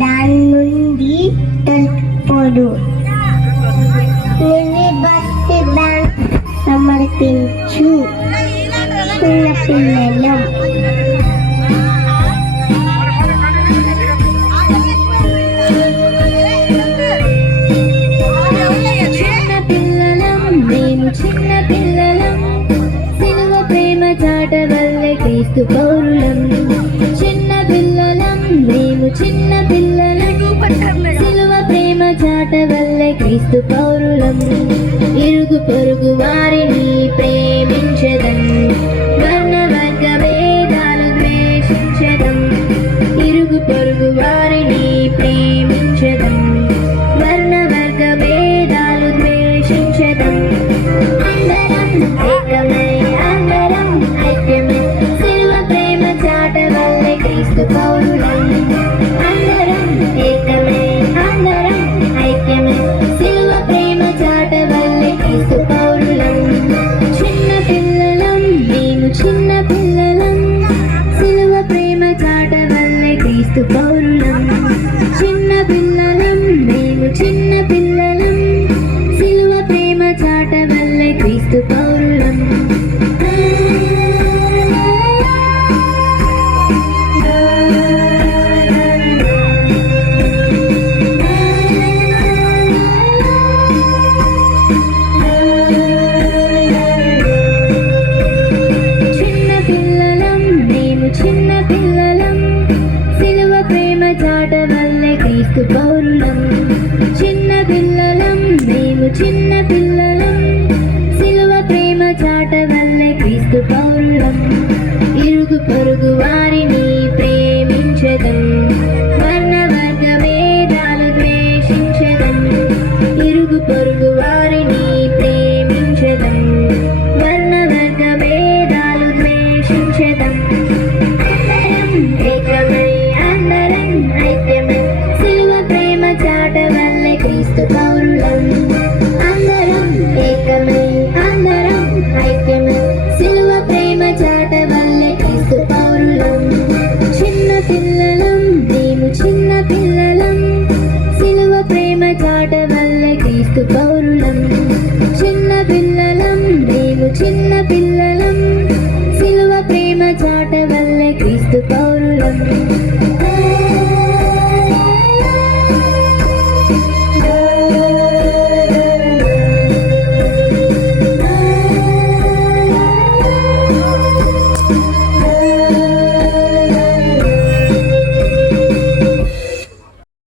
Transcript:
దాని నుండి తలుపుడు bus bank సమర్పించు చిన్నపిల్లలం చిన్నపిల్లలం సిలువ ప్రేమ చాటవల్లే క్రీస్తు పౌరులం. చిన్నపిల్లలం మేము చిన్నపిల్లలం సిలువ ప్రేమ చాటవల్లే క్రీస్తు పౌరులం. ఇరుగు పొరుగు వారిని ప్రేమించదం, వర్ణ వర్గ భేదాలు ద్వేషించదం. ఇరుగు పొరుగు వారిని ప్రేమించదం, వర్ణ వర్గ భేదాలు ద్వేషించదం. అందరం ఐక్యమై సిలువ ప్రేమ చాటవల్లే క్రీస్తు పౌరులం. అందరం ఏకమై అందరం ఐక్యమై సిలువ ప్రేమ చాటవల్లే క్రీస్తు పౌరులం. చిన్నపిల్లలం మేము చిన్నపిల్లలం సిలువ ప్రేమ చాటవల్లే క్రీస్తు పౌరులం. చిన్నపిల్లలం మేము చిన్నపిల్లలం సిలువ ప్రేమ చాటవల్లే క్రీస్తు పౌరులం. చిన్నపిల్లలం మేము చిన్నపిల్లలం సిలువ ప్రేమ చాటవల్లే క్రీస్తు పౌరులం.